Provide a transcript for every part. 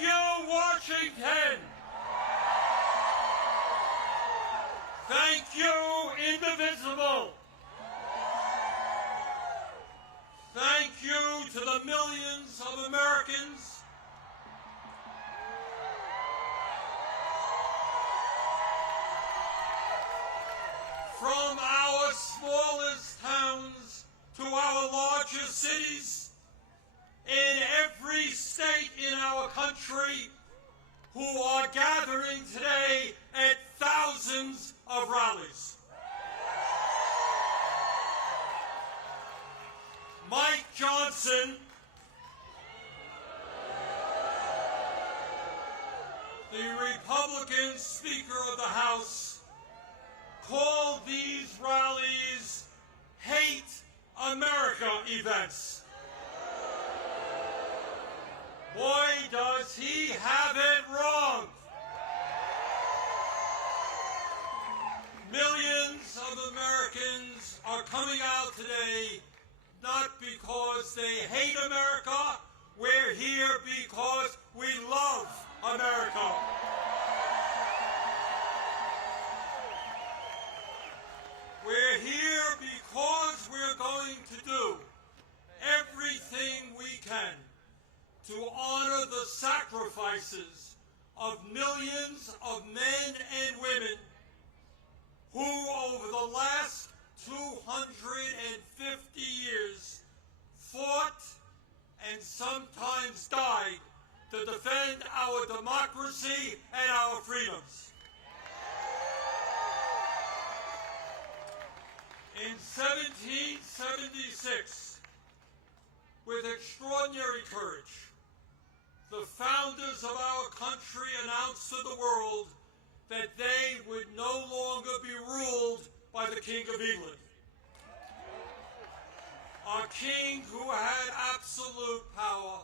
you, Washington. Thank you, indivisible. Thank you to the millions of Americans from our smallest towns to our largest cities in every state in our country who are gathering today at thousands of rallies. Mike Johnson, the Republican Speaker of the House, called these rallies Hate America events. Boy, does he have it wrong. Millions of Americans are coming out today not because they hate America. We're here because we love America. We're here because we're going to do everything we can to honor the sacrifices of millions of men and women who, over the last 250 years, fought and sometimes died to defend our democracy and our freedoms. In 1776, with extraordinary courage, the founders of our country announced to the world that they would no longer be ruled by the King of England, a king who had absolute power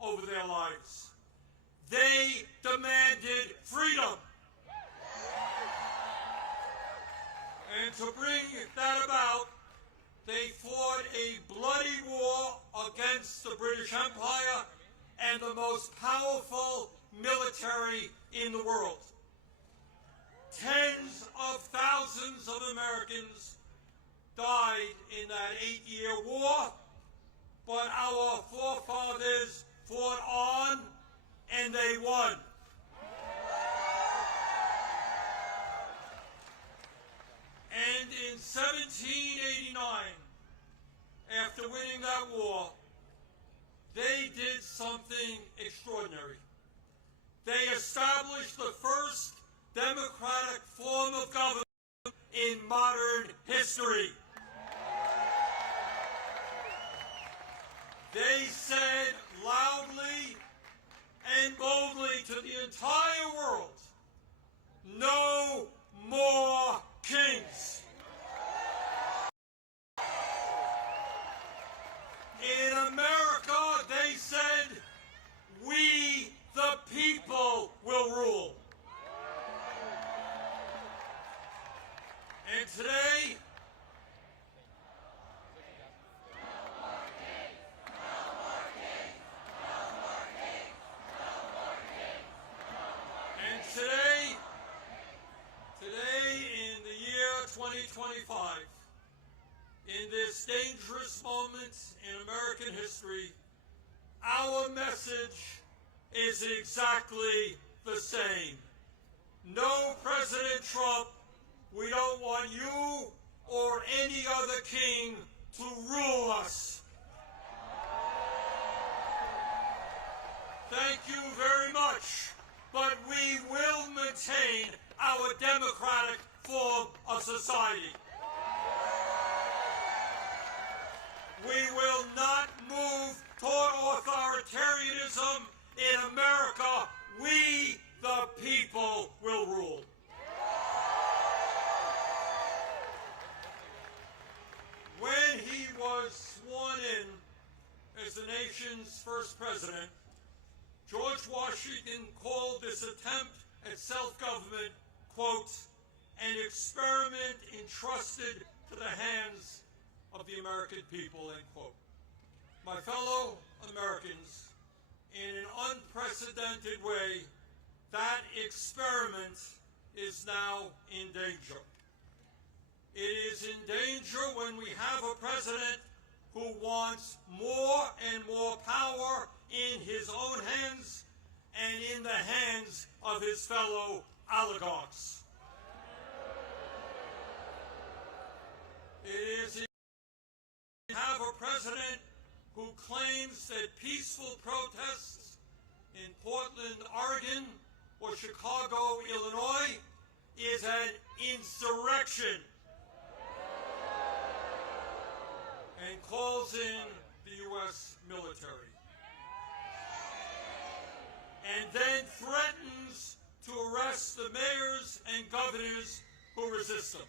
over their lives. They demanded freedom. And to bring that about, they fought a bloody war against the British Empire and the most powerful military in the world. Tens of thousands of Americans died in that 8-year war, but our forefathers fought on and they won. And in 1789, after winning that war, they did something extraordinary. They established the first democratic form of government in modern history. They said loudly and boldly to the entire world, no more kings. In America, they said, we the people will rule. And today, in the year 2025, in this dangerous moment in American history, our message is exactly the same. No, President Trump, we don't want you or any other king to rule us. Thank you very much, but we will maintain our democratic form of society. We will not move toward authoritarianism in America. We, the people, will rule. When he was sworn in as the nation's first president, George Washington called this attempt at self-government, quote, an experiment entrusted to the hands of the American people, end quote. My fellow Americans, in an unprecedented unprecedented way, that experiment is now in danger. It is in danger when we have a president who wants more and more power in his own hands and in the hands of his fellow oligarchs. It is in we have a president who claims that peaceful protests in Portland, Oregon, or Chicago, Illinois, is an insurrection, and calls in the U.S. military, and then threatens to arrest the mayors and governors who resist them.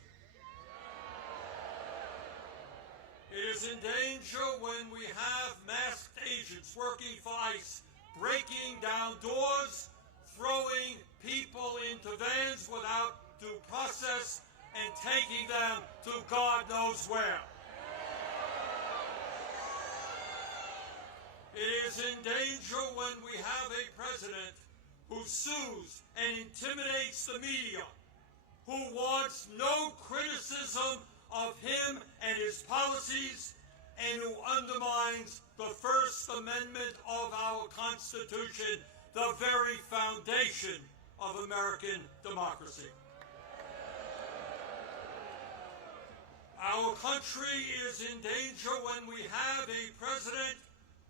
It is in danger when we have masked agents working for ICE, breaking down doors, throwing people into vans without due process, and taking them to God knows where. It is in danger when we have a president who sues and intimidates the media, who wants no criticism of him and his policies, and who undermines the First Amendment of our Constitution, the very foundation of American democracy. Our country is in danger when we have a president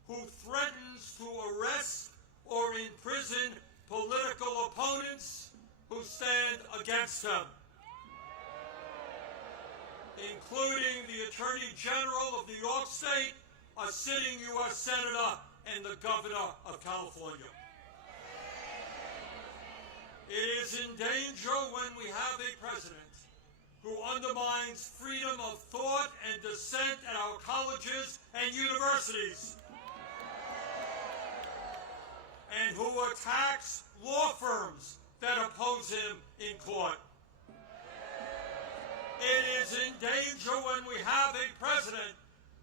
who threatens to arrest or imprison political opponents who stand against him, including the Attorney General of New York State, a sitting U.S. Senator, and the Governor of California. It is in danger when we have a president who undermines freedom of thought and dissent at our colleges and universities, and who attacks law firms that oppose him in court. It is in danger when we have a president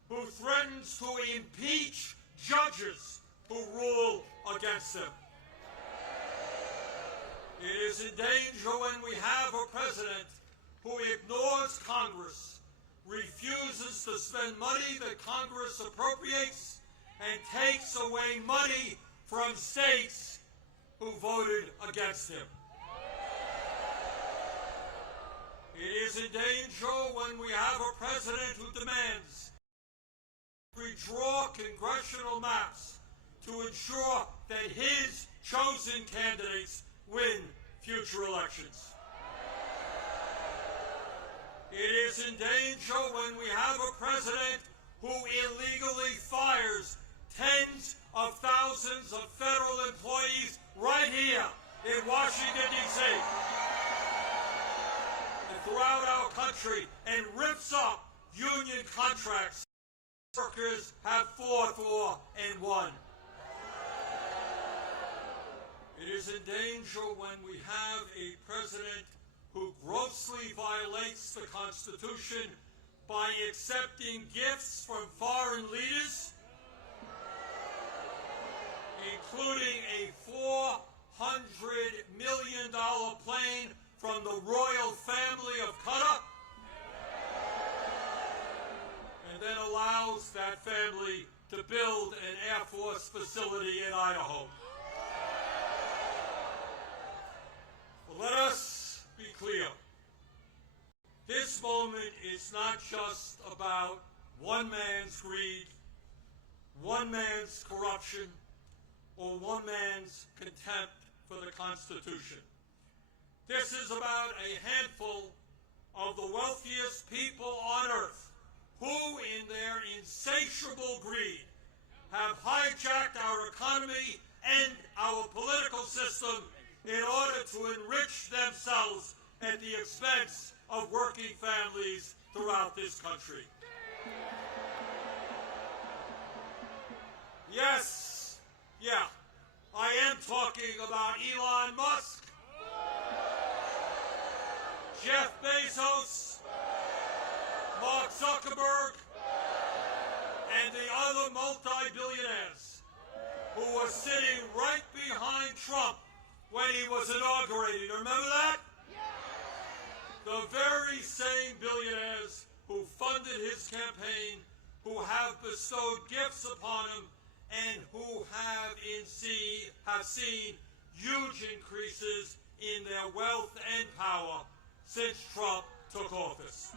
who threatens to impeach judges who rule against him. It is in danger when we have a president who ignores Congress, refuses to spend money that Congress appropriates, and takes away money from states who voted against him. It is in danger when we have a president who demands redraw congressional maps to ensure that his chosen candidates win future elections. It is in danger when we have a president who illegally fires tens of thousands of federal employees right here in Washington, D.C. and throughout our country, and rips up union contracts workers have fought for and won. It is in danger when we have a president who grossly violates the Constitution by accepting gifts from foreign leaders, including a $400 million plane from the royal family of Qatar, and then allows that family to build an Air Force facility in Idaho. Let us be clear. This moment is not just about one man's greed, one man's corruption, or one man's contempt for the Constitution. This is about a handful of the wealthiest people on earth who, in their insatiable greed, have hijacked our economy and our political system in order to enrich themselves at the expense of working families throughout this country. Yes, I am talking about Elon Musk, Jeff Bezos, Mark Zuckerberg, and the other multi-billionaires who are sitting right behind Trump when he was inaugurated. Remember that? The very same billionaires who funded his campaign, who have bestowed gifts upon him, and who have seen huge increases in their wealth and power since Trump took office.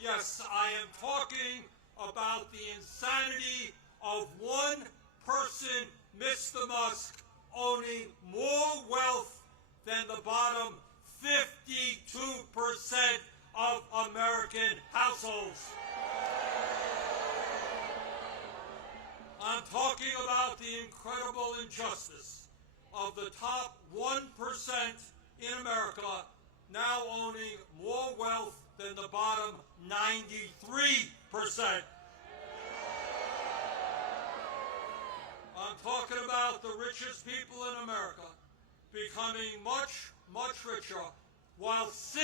Yes, I am talking about the insanity of one person, Mr. Musk, owning more wealth than the bottom 52% of American households. I'm talking about the incredible injustice of the top 1% in America now owning more wealth than the bottom 93%. I'm talking about the richest people in America becoming much, much richer, while 60%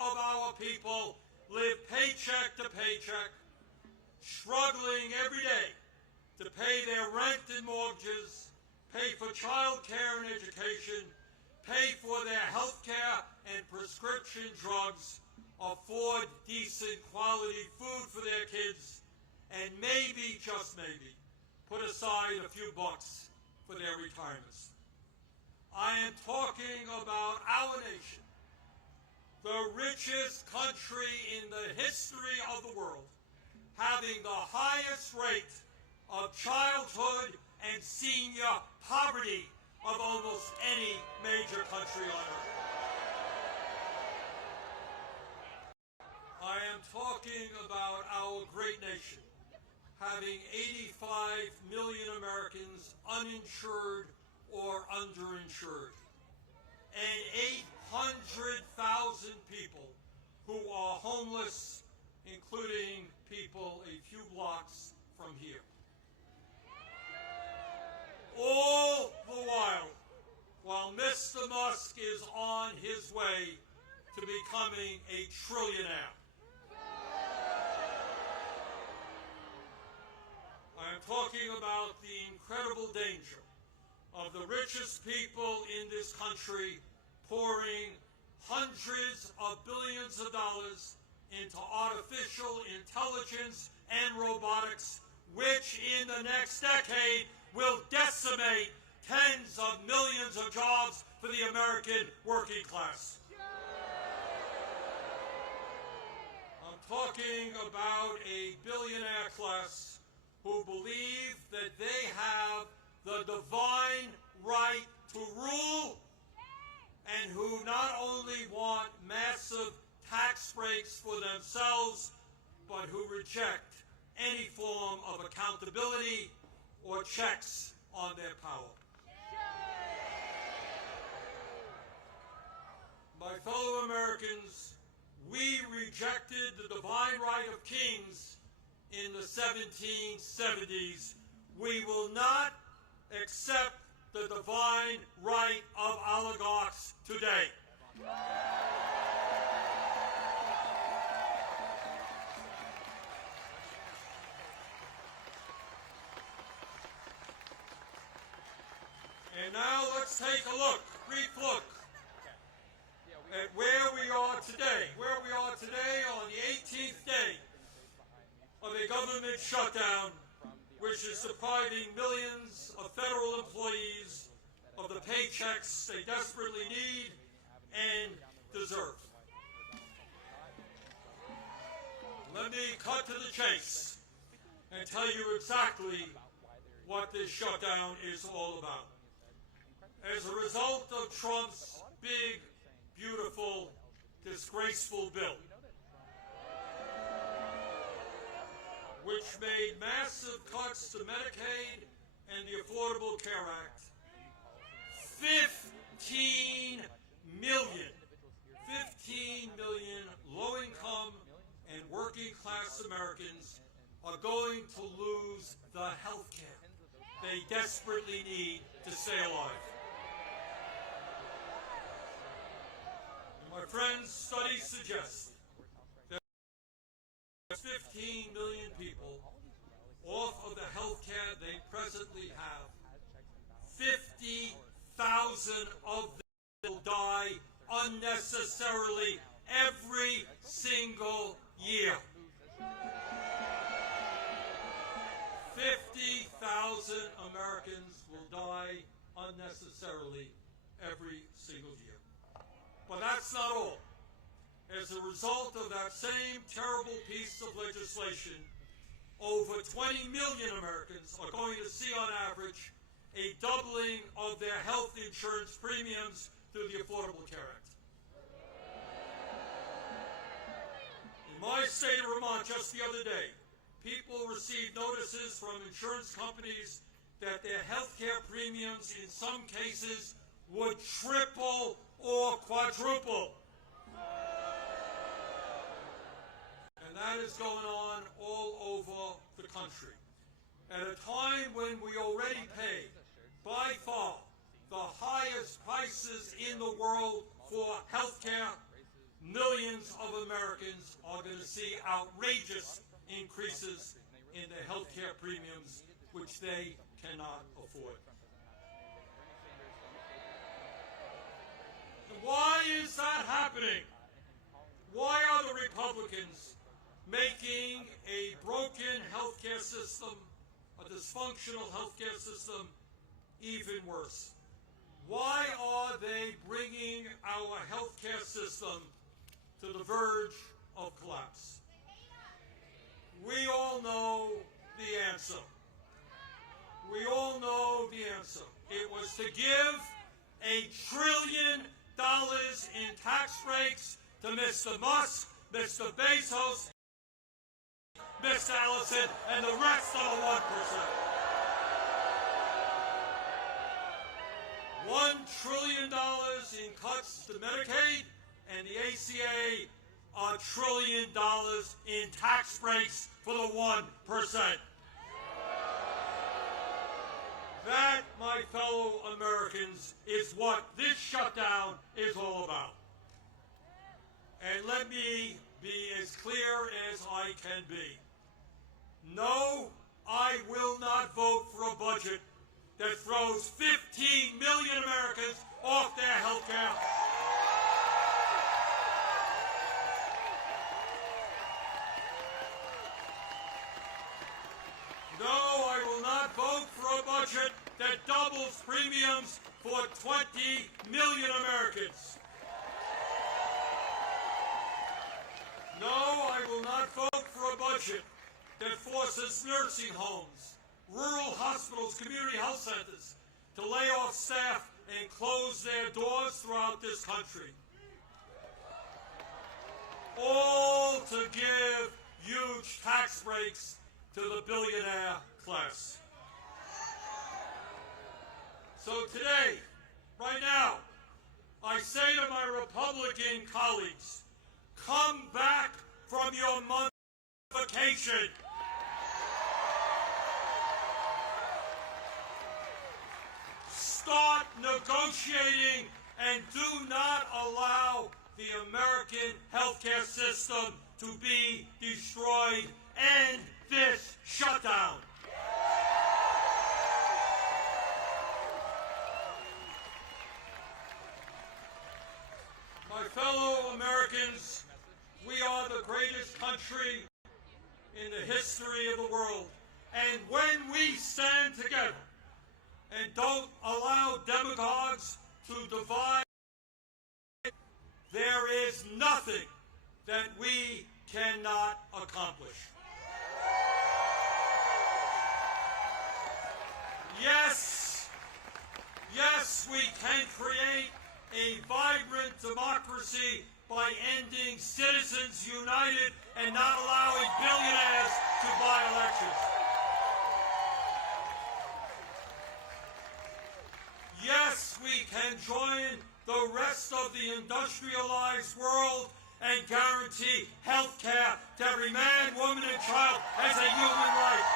of our people live paycheck to paycheck, struggling every day to pay their rent and mortgages, pay for child care and education, pay for their health care and prescription drugs, afford decent quality food for their kids, and maybe, just maybe, put aside a few bucks for their retirements. I am talking about our nation, the richest country in the history of the world, having the highest rate of childhood and senior poverty of almost any major country on earth. I am talking about our great nation having 85 million Americans uninsured or underinsured, and 800,000 people who are homeless, including people a few blocks from here. All the while Mr. Musk is on his way to becoming a trillionaire. I am talking about the incredible danger of the richest people in this country pouring hundreds of billions of dollars into artificial intelligence and robotics, which in the next decade will decimate tens of millions of jobs for the American working class. I'm talking about a billionaire class who believe that they have the divine right to rule, and who not only want massive tax breaks for themselves, but who reject any form of accountability or checks on their power. My fellow Americans, we rejected the divine right of kings in the 1770s. We will not accept the divine right of oligarchs today. And now let's take a brief look at where we are today. Where we are today on the 18th day of a government shutdown, which is depriving millions of federal employees of the paychecks they desperately need and deserve. Let me cut to the chase and tell you exactly what this shutdown is all about. As a result of Trump's big, beautiful, disgraceful bill, which made massive cuts to Medicaid and the Affordable Care Act, 15 million low-income and working-class Americans are going to lose the health care they desperately need to stay alive. My friends, studies suggest that 15 million people off of the health of them will die unnecessarily every single year. 50,000 Americans will die unnecessarily every single year. But that's not all. As a result of that same terrible piece of legislation, over 20 million Americans are going to see on average a doubling of their health insurance premiums through the Affordable Care Act. In my state of Vermont just the other day, people received notices from insurance companies that their health care premiums in some cases would triple or quadruple. And that is going on all over the country. At a time when we already pay, by far, the highest prices in the world for health care, millions of Americans are going to see outrageous increases in their health care premiums, which they cannot afford. Why is that happening? Why are the Republicans making a broken health care system, a dysfunctional health care system, even worse? Why are they bringing our health care system to the verge of collapse? We all know the answer. We all know the answer. It was to give $1 trillion in tax breaks to Mr. Musk, Mr. Bezos, Mr. Ellison, and the rest of the 1%. $1 trillion in cuts to Medicaid, and the ACA, $1 trillion in tax breaks for the 1%. That, my fellow Americans, is what this shutdown is all about. And let me be as clear as I can be. No, I will not vote for a budget that throws 15 million Americans off their health care. No, I will not vote for a budget that doubles premiums for 20 million Americans. No, I will not vote for a budget that forces nursing homes, rural hospitals, community health centers to lay off staff and close their doors throughout this country. All to give huge tax breaks to the billionaire class. So today, right now, I say to my Republican colleagues, come back from your month vacation. Start negotiating and do not allow the American healthcare system to be destroyed. End this shutdown. My fellow Americans, we are the greatest country in the history of the world. And when we stand together and don't allow demagogues to divide, there is nothing that we cannot accomplish. Yes, we can create a vibrant democracy by ending Citizens United and not allowing billionaires to buy elections. Yes, we can join the rest of the industrialized world and guarantee health care to every man, woman, and child as a human right.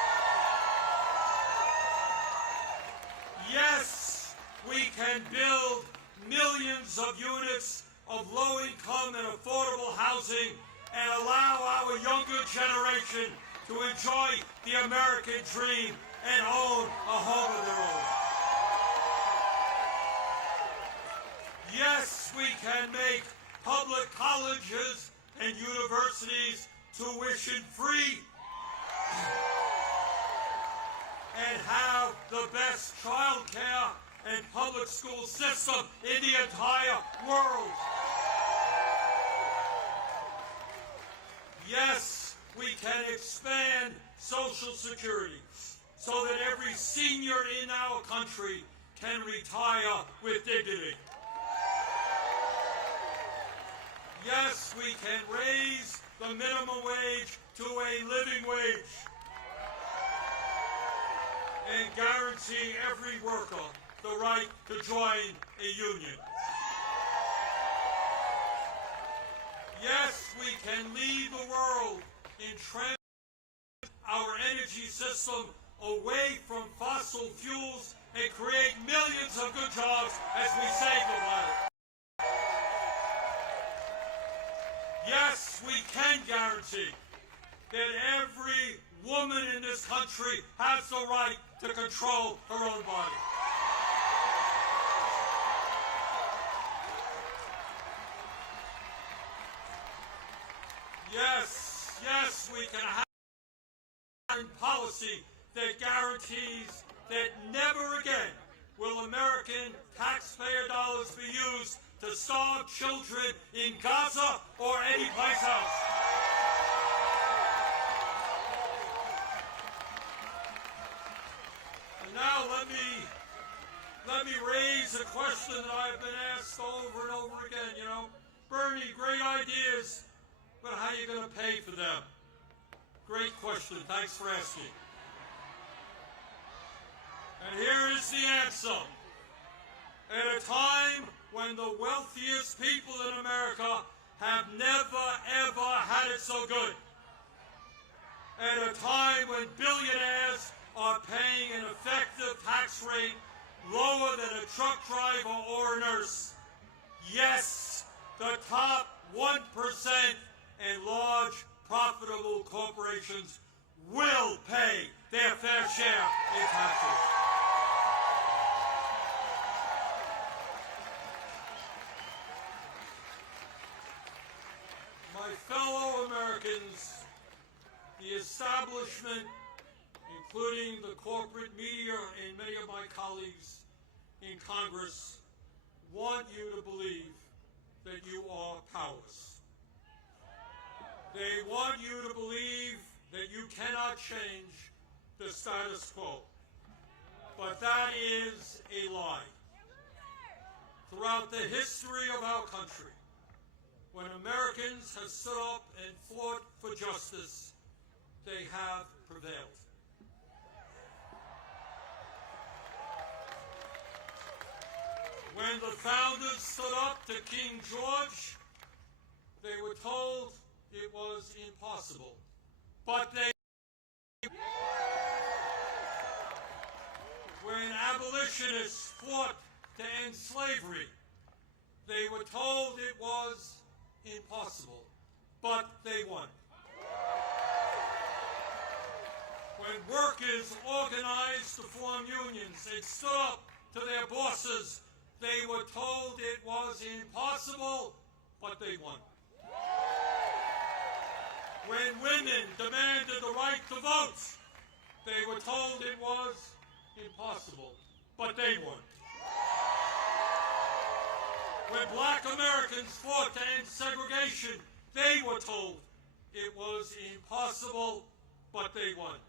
Yes, we can build millions of units of low-income and affordable housing and allow our younger generation to enjoy the American dream and own a home of their own. Yes, we can make public colleges and universities tuition-free and have the best child care and public school system in the entire world. Yes, we can expand Social Security so that every senior in our country can retire with dignity. Yes, we can raise the minimum wage to a living wage and guarantee every worker the right to join a union. Yes, we can lead the world in transitioning our energy system away from fossil fuels and create millions of good jobs as we save the planet. Yes, we can guarantee that every woman in this country has the right to control her own body. Yes, we can have a policy that guarantees that never again will American taxpayer dollars be used to starve children in Gaza or any place else. And now let me raise a question that I've been asked over and over again. You know, Bernie, great ideas, but how are you going to pay for them? Great question. Thanks for asking. And here is the answer. At a time when the wealthiest people in America have never, ever had it so good, at a time when billionaires are paying an effective tax rate lower than a truck driver or a nurse, yes, the top 1% and large profitable corporations will pay their fair share in taxes. My fellow Americans, the establishment, including the corporate media and many of my colleagues in Congress, want you to believe that you are powerless. They want you to believe that you cannot change the status quo. But that is a lie. Throughout the history of our country, when Americans have stood up and fought for justice, they have prevailed. When the founders stood up to King George, they were told it was impossible. But when abolitionists fought to end slavery, they were told it was impossible. But they won. When workers organized to form unions and stood up to their bosses, they were told it was impossible, but they won. When women demanded the right to vote, they were told it was impossible, but they won. When black Americans fought to end segregation, they were told it was impossible, but they won.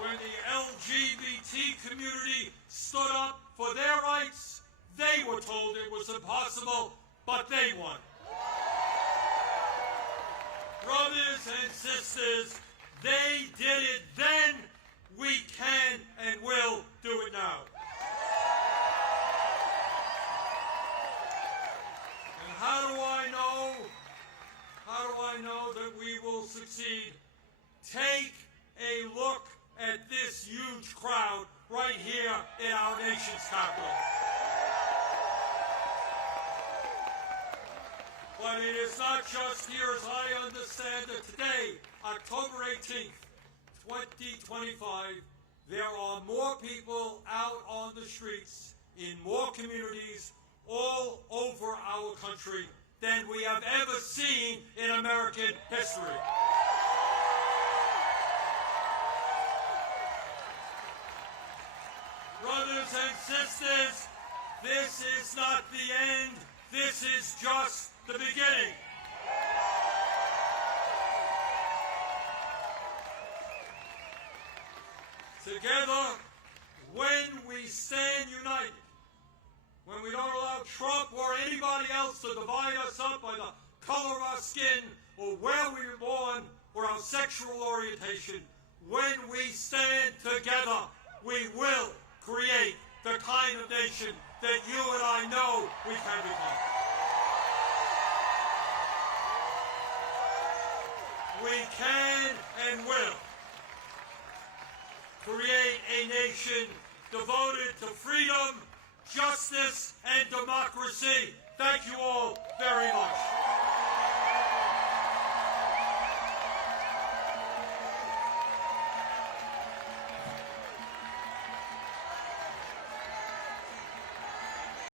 When the LGBT community stood up for their rights, they were told it was impossible, but they won. Brothers and sisters, they did it then, we can and will do it now. And how do I know that we will succeed? Take a look at this huge crowd right here in our nation's capital. But it is not just here, as I understand it. Today, October 18th, 2025, there are more people out on the streets in more communities all over our country than we have ever seen in American history. Brothers and sisters, this is not the end. This is just the beginning. Together, when we stand united, when we don't allow Trump or anybody else to divide us up by the color of our skin or where we were born or our sexual orientation, when we stand together, we will create the kind of nation that you and I know we can become. We can and will create a nation devoted to freedom, justice, and democracy. Thank you all very much.